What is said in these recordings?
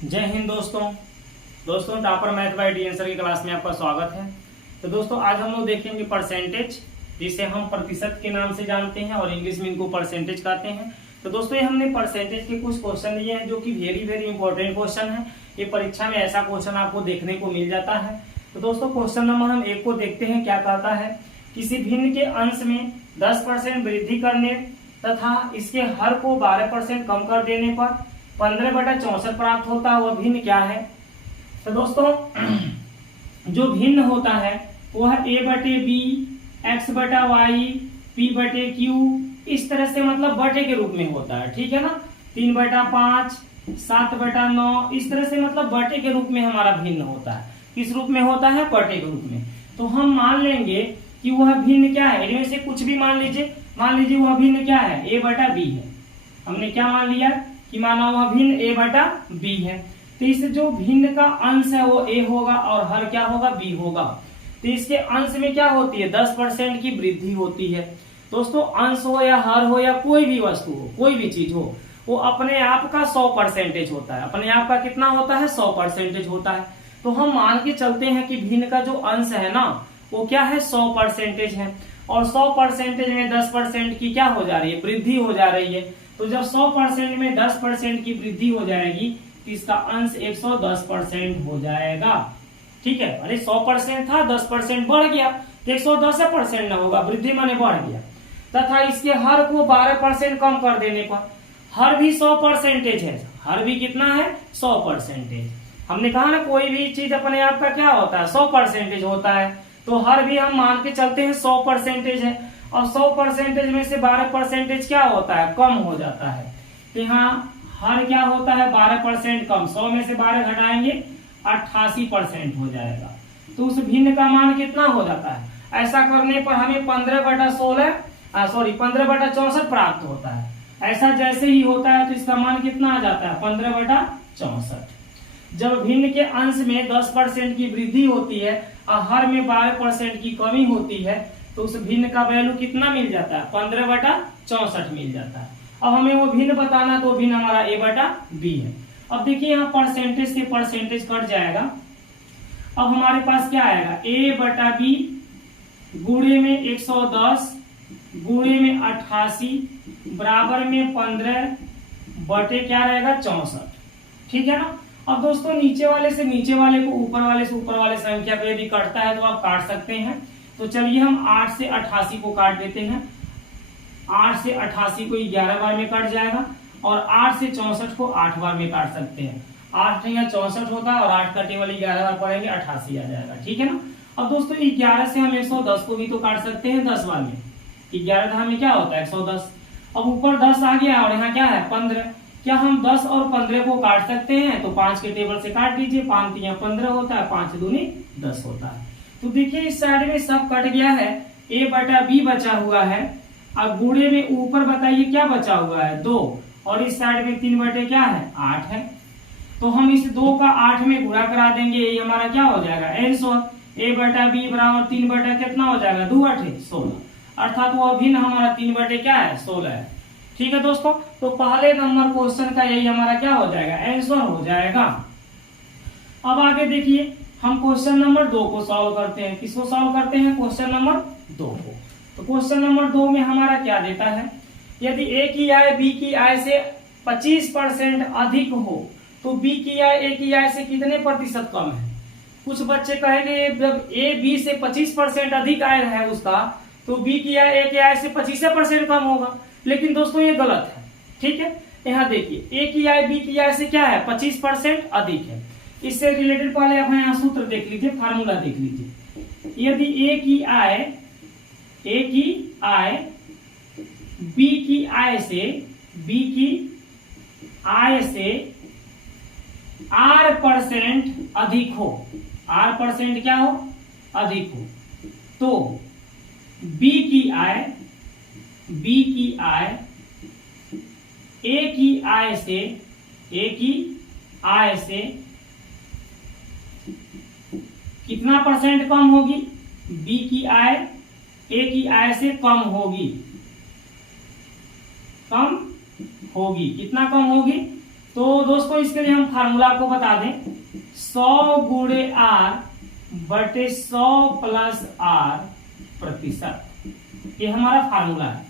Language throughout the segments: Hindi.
जय हिंद दोस्तों topper math bye D answer की क्लास में आपका स्वागत है। तो दोस्तों आज हम लोग देखेंगे परसेंटेज, जिसे हम प्रतिशत के नाम से जानते हैं और इंग्लिश में इनको परसेंटेज कहते हैं। तो दोस्तों ये हमने परसेंटेज के कुछ क्वेश्चन लिए हैं जो कि वेरी इंपॉर्टेंट क्वेश्चन है। ये परीक्षा में ऐसा क्वेश्चन आपको देखने को मिल जाता है। तो दोस्तों क्वेश्चन नंबर हम 1 को देखते हैं। क्या कहता है, किसी भिन्न के अंश में 10% वृद्धि करने तथा इसके हर को 12% कम कर देने पर 15/64 प्राप्त होता है, वह भिन्न क्या है। तो दोस्तों जो भिन्न होता है वह a/b, x/y, p/q इस तरह से मतलब बटे के रूप में होता है, ठीक है ना। 3/5, 7/9 इस तरह से मतलब बटे के रूप में हमारा भिन्न होता है। किस रूप में होता है? बटे के रूप में। तो हम मान लेंगे कि वह भिन्न क्या है, इनमें से कुछ भी मान लीजिए वह भिन्न क्या है, a/b है। हमने क्या मान लिया कि माना वह भिन्न a/b है। तो इस जो भिन्न का अंश है वो a होगा और हर क्या होगा, b होगा। तो इसके अंश में क्या होती है, 10% की वृद्धि होती है। दोस्तों अंश हो या हर हो या कोई भी वस्तु हो, कोई भी चीज हो, वो अपने आप का 100% होता है। अपने आप का कितना होता है, 100% होता है। तो हम मान के चलते हैं कि भिन्न का जो अंश है ना वो क्या है, 100% है। और 100% में 10% की क्या हो जा रही है, वृद्धि हो जा रही है। तो जब 100% में 10% की वृद्धि हो जाएगी तो इसका अंश 110% हो जाएगा, ठीक है। अरे 100% था, 10% बढ़ गया तो 110% ना होगा, वृद्धि माने बढ़ गया। तथा इसके हर को 12% कम कर देने पर, हर भी 100% है। हर भी कितना है, 100%। हमने कहा ना कोई भी चीज अपने आप का क्या होता है, 100% होता है। तो हर भी हम मान के चलते हैं 100% है। और 100% में से 12% क्या होता है, कम हो जाता है। तो यहाँ हर क्या होता है, 12% कम। 100 में से 12 घटाएंगे 88% हो जाएगा। तो उस भिन्न का मान कितना हो जाता है। ऐसा करने पर हमें 15/64 प्राप्त होता है। ऐसा जैसे ही होता है तो इसका मान कितना आ जाता है, 15/64। जब भिन्न के अंश में 10% की वृद्धि होती है और हर में 12% की कमी होती है तो उस भिन्न का वैल्यू कितना मिल जाता है, 15/64 मिल जाता है। अब हमें वो भिन्न बताना, तो भिन्न हमारा a/b है। अब देखिए यहाँ परसेंटेज से परसेंटेज कट जाएगा। अब हमारे पास क्या आएगा, a/b गुणे में 110 गुणे में 88 बराबर में 15 बटे क्या रहेगा, 64, ठीक है ना। अब दोस्तों नीचे वाले से नीचे वाले को, ऊपर वाले से ऊपर वाले संख्या को यदि कटता है तो आप काट सकते हैं। तो चलिए हम 8 से 88 को काट देते हैं। 8 से 88 को 11 बार में कट जाएगा और 8 से 64 को 8 बार में काट सकते हैं। 8 यहाँ 64 होता है और 8 का टेबल 11 बार पढ़ेंगे 88 आ जाएगा, ठीक है ना। अब दोस्तों 11 से हम 110 को भी तो काट सकते हैं 10 बार में। 11 में क्या होता है, 110। अब ऊपर 10 आ गया और यहाँ क्या है, 15। क्या हम 10 और 15 को काट सकते हैं, तो 5 के टेबल से काट दीजिए। 5 3 15 होता है, 5 दूनी 10 होता है। तो देखिए इस साइड में सब कट गया है, a/b बचा हुआ है। अब गुणे में ऊपर बताइए क्या बचा हुआ है, 2। और इस साइड में 3 बटे क्या है, 8 है। तो हम इस 2 का 8 में गुणा करा देंगे, ये हमारा क्या हो जाएगा, आंसर। a/b बराबर 3 बटे कितना हो जाएगा, 2 8 16। अर्थात वो भिन्न हमारा 3 बटे क्या है, 16 है, ठीक है दोस्तों। तो पहले नंबर क्वेश्चन का यही हमारा क्या हो जाएगा, आंसर हो जाएगा। अब आगे देखिए हम क्वेश्चन नंबर 2 को सॉल्व करते हैं। किसको सॉल्व करते हैं, क्वेश्चन नंबर 2 को। तो क्वेश्चन नंबर 2 में हमारा क्या देता है, यदि a की आय b की आय से 25% अधिक हो तो b की आय a की आय से कितने प्रतिशत कम है। कुछ बच्चे कहेंगे जब a b से 25% अधिक आय है उसका, तो b की आय a की आय से 25% कम होगा। लेकिन दोस्तों ये गलत है, ठीक है। यहाँ देखिए a की आय b की आय से क्या है, 25% अधिक है। इससे रिलेटेड पहले आप यहाँ सूत्र देख लीजिए, फार्मूला देख लीजिए। यदि a की आय b की आय से r% अधिक हो, r% क्या हो, अधिक हो, तो b की आय a की आय से कितना % कम होगी, b की आय a की आय से कम होगी, कितना कम होगी, तो दोस्तों इसके लिए हम फार्मूला आपको बता दें, 100 गुणे R बटे 100 प्लस R प्रतिशत, ये हमारा फार्मूला है।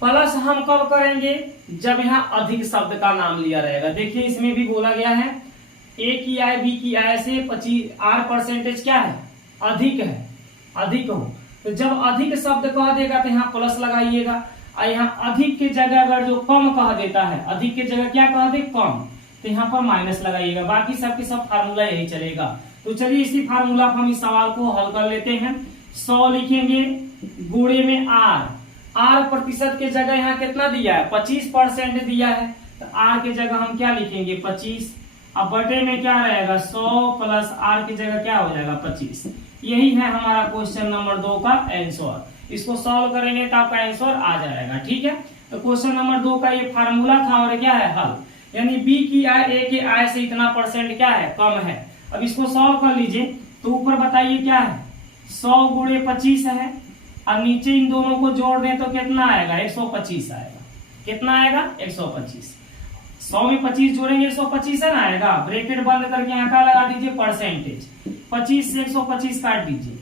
प्लस हम कब करेंगे, जब यहाँ अधिक शब्द का नाम लिया रहेगा। देखिए इसमें भी बोला गया है ए की आय बी की आय से 25 % क्या है, अधिक है, अधिक हो। तो जब अधिक शब्द कह देगा तो यहाँ प्लस लगाइएगा, और यहाँ अधिक के जगह अगर जो कम कह देता है, अधिक के जगह क्या कह दे, कम, तो यहाँ पर माइनस लगाइएगा। बाकी सबके सब फार्मूला यही चलेगा। तो चलिए इसी फार्मूला पर हम इस सवाल को हल कर लेते हैं। 100 लिखेंगे गुणे में R प्रतिशत के जगह यहाँ कितना दिया है, 25% दिया है, तो R के जगह हम क्या लिखेंगे, 25। अब बटे में क्या रहेगा, 100 प्लस R की जगह क्या हो जाएगा, 25। यही है हमारा क्वेश्चन नंबर 2 का आंसर। इसको सॉल्व करेंगे तो आपका आंसर आ जाएगा। ठीक है, तो क्वेश्चन नंबर 2 का ये फार्मूला था और क्या है, हल। यानी बी की आय ए के आय से इतना % क्या है, कम है। अब इसको सॉल्व कर लीजिए, तो ऊपर बताइए क्या है, 100 गुणे 25 है, और नीचे इन दोनों को जोड़ दें तो कितना आएगा, 125 आएगा। कितना आएगा, 125। 100 में 25 जोड़ेंगे 125 है ना आएगा। ब्रैकेट बंद करके यहाँ का लगा दीजिए परसेंटेज, 25 से 125 काट दीजिए।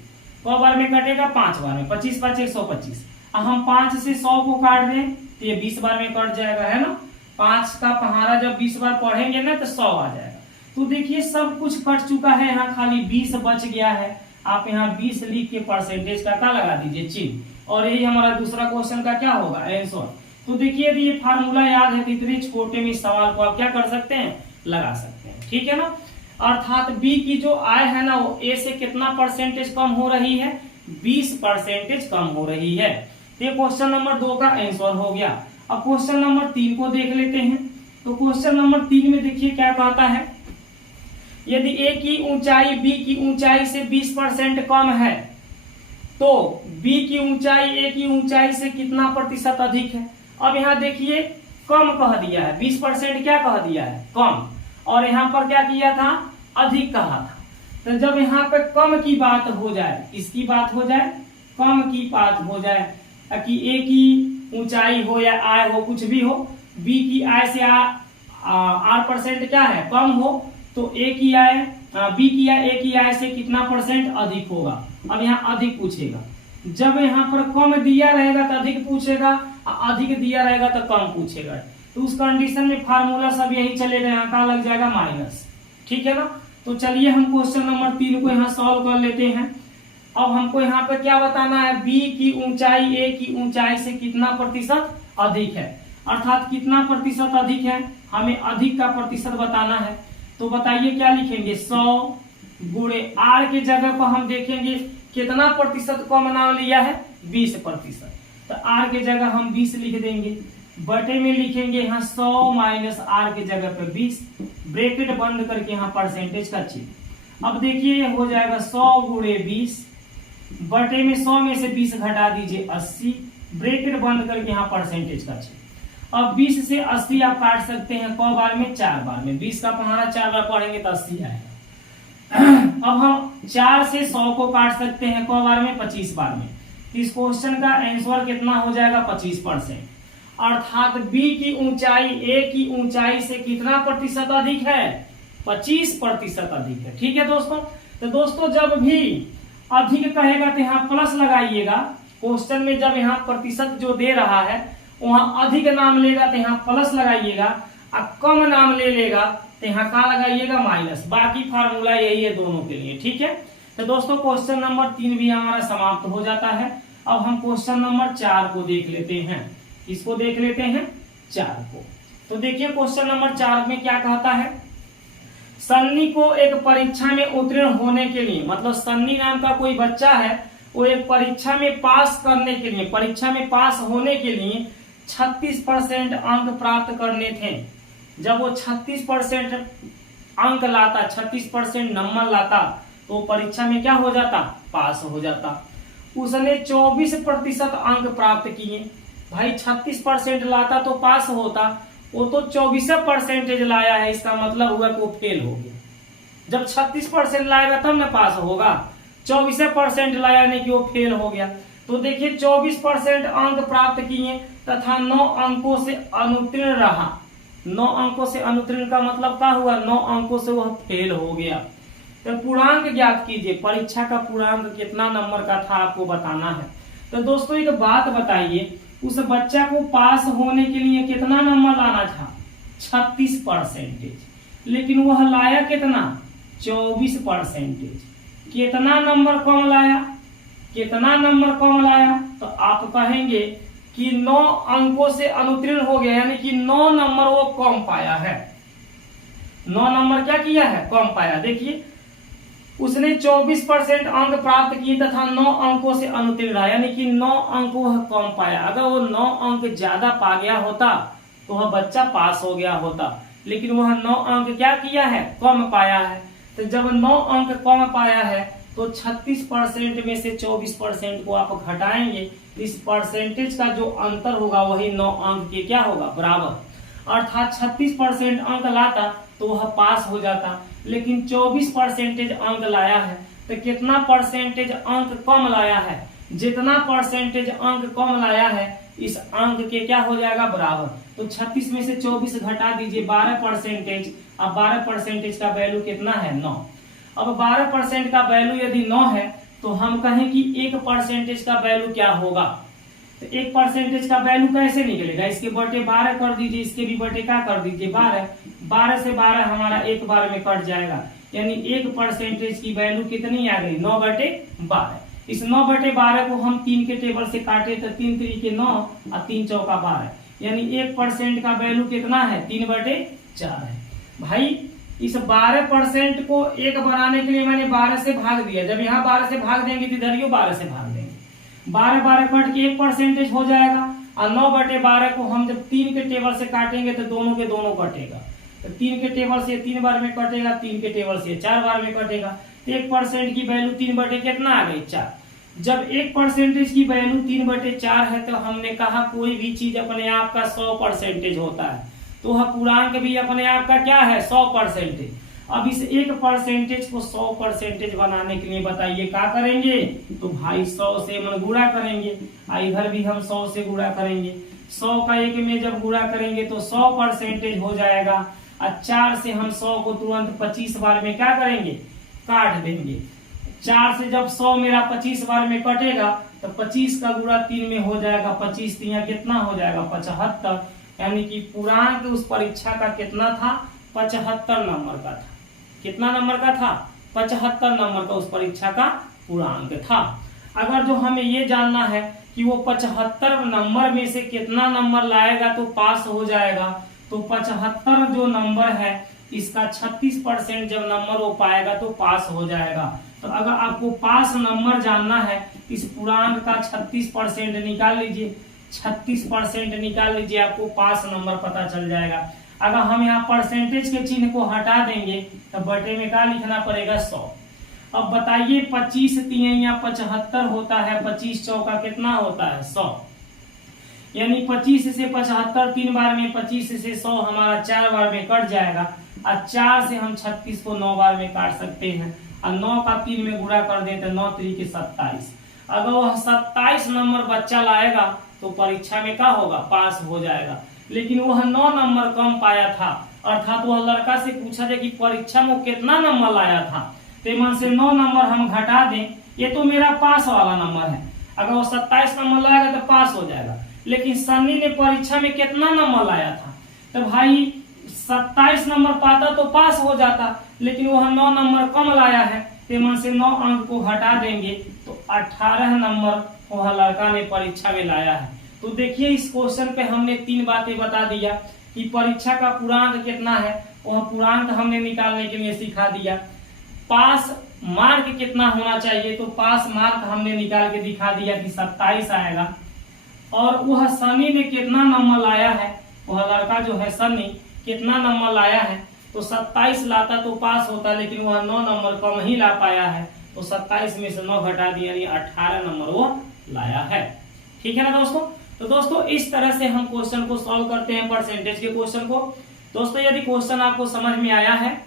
तो बार में कटेगा, 5 बार में, 25 5 125। अब हम 5 से 100 को काट दें तो ये 20 बार में कट जाएगा, है ना। 5 का पहाड़ा जब 20 बार पढ़ेंगे ना तो 100 आ जाएगा। तो देखिए सब कुछ कट चुका है, यहाँ खाली 20 बच गया है। आप यहाँ 20 लिख के परसेंटेज का लगा दीजिए चिन्ह, और यही हमारा दूसरा क्वेश्चन का क्या होगा, आंसर। तो देखिए यदि ये फार्मूला याद है तो इतने छोटे में सवाल को आप क्या कर सकते हैं, लगा सकते हैं। ठीक है ना। अर्थात बी की जो आय है ना वो ए से कितना % कम हो रही है, 20% कम हो रही है। तो ये क्वेश्चन नंबर 2 का आंसर हो गया। अब क्वेश्चन नंबर 3 को देख लेते हैं। तो क्वेश्चन नंबर 3 में देखिए क्या कहता है, यदि ए की ऊंचाई बी की ऊंचाई से 20% कम है तो बी की ऊंचाई ए की ऊंचाई से कितना % अधिक है। अब यहाँ देखिए कम कह दिया है, 20% क्या कह दिया है, कम, और यहाँ पर क्या किया था, अधिक कहा था। तो जब यहाँ पे कम की बात हो जाए, इसकी बात हो जाए, कम की बात हो जाए कि ए की ऊंचाई हो या आय हो, कुछ भी हो, बी की आय से R% क्या है, कम हो, तो ए की आय बी की आय ए की आय से कितना % अधिक होगा। अब यहाँ अधिक पूछेगा, जब यहाँ पर कम दिया रहेगा तो अधिक पूछेगा, अधिक दिया रहेगा तो कम पूछेगा। तो उस कंडीशन में फार्मूला सब यही चलेगा, यहाँ का लग जाएगा माइनस। ठीक है ना। तो चलिए हम क्वेश्चन नंबर 3 को यहाँ सॉल्व कर लेते हैं। अब हमको यहाँ पे क्या बताना है, बी की ऊंचाई ए की ऊंचाई से कितना % अधिक है, अर्थात कितना % अधिक है, हमें अधिक का प्रतिशत बताना है। तो बताइए क्या लिखेंगे, 100 गुणे R के जगह पर हम देखेंगे कितना % कम नाम लिया है, 20%। तो R के जगह हम 20 लिख देंगे, बटे में लिखेंगे यहाँ 100 माइनस R के जगह पे 20, ब्रैकेट बंद करके यहाँ परसेंटेज का चिन्ह। अब देखिए हो जाएगा 100 गुणे 20, बटे में 100 में से 20 घटा दीजिए 80, ब्रैकेट बंद करके यहाँ परसेंटेज का चिन्ह। अब 20 से 80 आप काट सकते हैं क बार में, 4 बार में। 20 का पहाड़ा 4 बार पढ़ेंगे तो 80 आएगा। अब हम 4 से 100 को काट सकते हैं क बार में, 25 बार में। इस क्वेश्चन का आंसर कितना हो जाएगा, 25%। अर्थात बी की ऊंचाई ए की ऊंचाई से कितना % अधिक है, 25% अधिक है। ठीक है दोस्तों। तो दोस्तों जब भी अधिक कहेगा तो यहाँ प्लस लगाइएगा। क्वेश्चन में जब यहाँ प्रतिशत जो दे रहा है वहां अधिक नाम लेगा तो यहाँ प्लस लगाइएगा, और कम नाम ले लेगा तो यहाँ का लगाइएगा माइनस। बाकी फार्मूला यही है दोनों के लिए। ठीक है। तो दोस्तों क्वेश्चन नंबर 3 भी हमारा समाप्त हो जाता है। अब हम क्वेश्चन नंबर 4 को देख लेते हैं। इसको देख लेते हैं 4 को। तो देखिए क्वेश्चन नंबर 4 में क्या कहता है, सन्नी को एक परीक्षा में उत्तीर्ण होने के लिए, मतलब सन्नी नाम का कोई बच्चा है, वो एक परीक्षा में पास करने के लिए, परीक्षा में पास होने के लिए 36% अंक प्राप्त करने थे। जब वो 36% अंक लाता, 36% नंबर लाता, तो परीक्षा में क्या हो जाता, पास हो जाता। उसने 24% अंक प्राप्त किए। भाई 36% लाता तो पास होता, वो तो 24% लाया है, इसका मतलब हुआ कि वो फेल हो गया। जब 36% लाएगा तब ना पास होगा, 24% लाया नहीं कि वो फेल हो गया। तो देखिए 24% अंक प्राप्त किए तथा 9 अंकों से अनुत्तीर्ण रहा। 9 अंकों से अनुत्तीर्ण का मतलब क्या हुआ, 9 अंकों से वह फेल हो गया। तो पूर्णांक ज्ञात कीजिए, परीक्षा का पूर्णांक कितना नंबर का था आपको बताना है। तो दोस्तों एक बात बताइए, उस बच्चा को पास होने के लिए कितना नंबर लाना था, 36%, लेकिन वह लाया कितना, 24%। कितना नंबर कम लाया, कितना नंबर कम लाया, तो आप कहेंगे कि 9 अंकों से अनुत्तीर्ण हो गया, यानी कि 9 नंबर वो कम पाया है। 9 नंबर क्या किया है, कम पाया। देखिए उसने 24% अंक प्राप्त किए तथा 9 अंकों से अनुत्तीर्ण रहा, यानी कि 9 अंक वह कम पाया। अगर वो 9 अंक ज्यादा पा गया होता तो वह बच्चा पास हो गया होता, लेकिन वह 9 अंक क्या किया है, कम पाया है। तो जब 9 अंक कम पाया है तो 36% में से 24% को आप घटाएंगे, इस परसेंटेज का जो अंतर होगा वही 9 अंक के क्या होगा, बराबर। अर्थात 36% अंक लाता तो वह पास हो जाता, लेकिन 24% अंक लाया है। तो कितना परसेंटेज अंक कम लाया है, जितना परसेंटेज अंक कम लाया है इस अंक के क्या हो जाएगा, बराबर। तो 36 में से 24 घटा दीजिए, 12%। अब 12% का वैल्यू कितना है, 9। अब 12% का वैल्यू यदि 9 है तो हम कहें कि 1% का वैल्यू क्या होगा। तो 1% का वैल्यू कैसे निकलेगा, इसके बटे 12 कर दीजिए, इसके भी बटे क्या कर दीजिए, 12। 12 से 12 हमारा एक बार में कट जाएगा, यानी 1% की वैल्यू कितनी आ गई, 9/12। इस 9/12 को हम 3 के टेबल से काटे तो 3 3 के 9 और 3 चौका 12, यानी 1% का वैल्यू कितना है, 3/4 है। भाई इस 12% को 1 बनाने के लिए मैंने 12 से भाग दिया, जब यहाँ 12 से भाग देंगे तो इधर 12 से भाग देंगे, 12 कट के 1% हो जाएगा। और 9/12 को हम जब 3 के टेबल से काटेंगे तो दोनों के दोनों कटेगा। तो 3 के टेबल से 3 बार में कटेगा, 3 के टेबल से 4 बार में कटेगा। तो 1% की वैल्यू 3 कितना आ गई, 4। जब 1% की वैल्यू 3/4 है तो हमने कहा कोई भी चीज अपने आप का 100% होता है, तो वह पूर्णांक भी अपने आप का क्या है, 100%। अब इस 1% को 100% बनाने के लिए बताइए क्या करेंगे, तो भाई 100 से हम गुणा करेंगे, इधर भी हम 100 से गुणा करेंगे। 100 का 1 में जब गुणा करेंगे तो 100% हो जाएगा। और 4 से हम 100 को तुरंत 25 बार में क्या करेंगे, काट देंगे। 4 से जब 100 मेरा 25 बार में कटेगा तो 25 का गुणा 3 में हो जाएगा, 25 3 कितना हो जाएगा, 75। यानी कि पूर्णांक उस परीक्षा का कितना था, 75 नंबर का था। कितना नंबर का था, 75 नंबर का उस परीक्षा का पूर्णांक था। अगर जो हमें ये जानना है कि वो 75 नंबर में से कितना नंबर लाएगा तो पास हो जाएगा, तो 75 जो नंबर है इसका 36% जब नंबर वो पाएगा तो पास हो जाएगा। तो अगर आपको पास नंबर जानना है, इस पूर्णांक का 36% निकाल लीजिए, 36% निकाल लीजिए, आपको पास नंबर पता चल जाएगा। अगर हम यहाँ परसेंटेज के चिन्ह को हटा देंगे तो बटे में क्या लिखना पड़ेगा, 100। अब बताइए 25 3 या 75 होता है, 25 चौका कितना होता है, 100। यानी 25 से 75 3 बार में, 25 से 100 हमारा 4 बार में कट जाएगा। और 4 से हम 36 को 9 बार में काट सकते हैं, और 9 का 3 में गुणा कर दें तो 9 3 के 27। अगर वह 27 नंबर बच्चा लाएगा तो परीक्षा में क्या होगा, पास हो जाएगा। लेकिन वह 9 नंबर कम पाया था, अर्थात वह लड़का से पूछा जाए कि परीक्षा में कितना नंबर लाया था, तो मन से 9 नंबर हम घटा दें, ये तो मेरा पास वाला नंबर है। अगर वो 27 नंबर लाएगा तो पास हो जाएगा। लेकिन सन्नी ने परीक्षा में कितना नंबर लाया था, तो भाई 27 नंबर पाता तो पास हो जाता, लेकिन वह 9 नंबर कम लाया है, तो मन से 9 अंक को घटा देंगे तो 18 नंबर वह लड़का ने परीक्षा में लाया है। तो देखिए इस क्वेश्चन पे हमने 3 बातें बता दिया कि परीक्षा का पूर्णांक कितना है, वह पूर्णांक हमने निकालने के लिए सिखा दिया। पास मार्क कितना होना चाहिए, तो पास मार्क हमने निकाल के दिखा दिया कि 27 आएगा। और वह सनी ने कितना नंबर लाया है, वह लड़का जो है सनी कितना नंबर लाया है, तो 27 लाता तो पास होता, लेकिन वह 9 नंबर कम ही ला पाया है, तो 27 में से 9 घटा दिया, यानी 18 नंबर वो लाया है। ठीक है ना दोस्तों। तो दोस्तों इस तरह से हम क्वेश्चन को सॉल्व करते हैं, परसेंटेज के क्वेश्चन को। दोस्तों यदि क्वेश्चन आपको समझ में आया है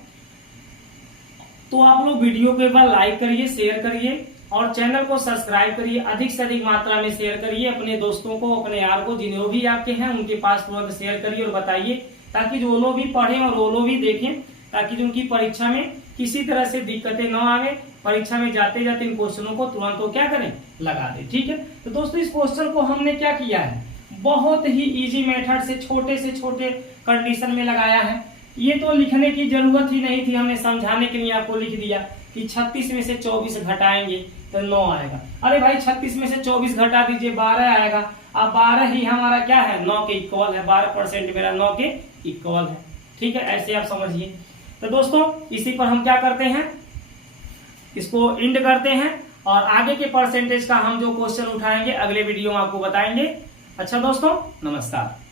तो आप लोग वीडियो को एक बार लाइक करिए, शेयर करिए और चैनल को सब्सक्राइब करिए, अधिक से अधिक मात्रा में शेयर करिए अपने दोस्तों को, अपने यार को, जिन्हों भी आपके हैं उनके पास तुरंत शेयर करिए और बताइए ताकि जो लोग भी पढ़ें और वो लोग भी देखें, ताकि जो उनकी परीक्षा में किसी तरह से दिक्कतें न आवे, परीक्षा में जाते जाते इन क्वेश्चनों को तुरंत वो क्या करें, लगा दे। ठीक है, तो दोस्तों इस क्वेश्चन को हमने क्या किया है, बहुत ही इजी मेथड से छोटे कंडीशन में लगाया है। ये तो लिखने की जरूरत ही नहीं थी, हमने समझाने के लिए आपको लिख दिया कि 36 में से 24 घटाएंगे तो 9 आएगा। अरे भाई 36 में से 24 घटा दीजिए 12 आएगा। अब 12 ही हमारा क्या है, 9 के इक्वल है, 12% मेरा 9 के इक्वल है। ठीक है, ऐसे आप समझिए। तो दोस्तों इसी पर हम क्या करते हैं, इसको इंड करते हैं और आगे के परसेंटेज का हम जो क्वेश्चन उठाएंगे अगले वीडियो में आपको बताएंगे। अच्छा दोस्तों, नमस्कार।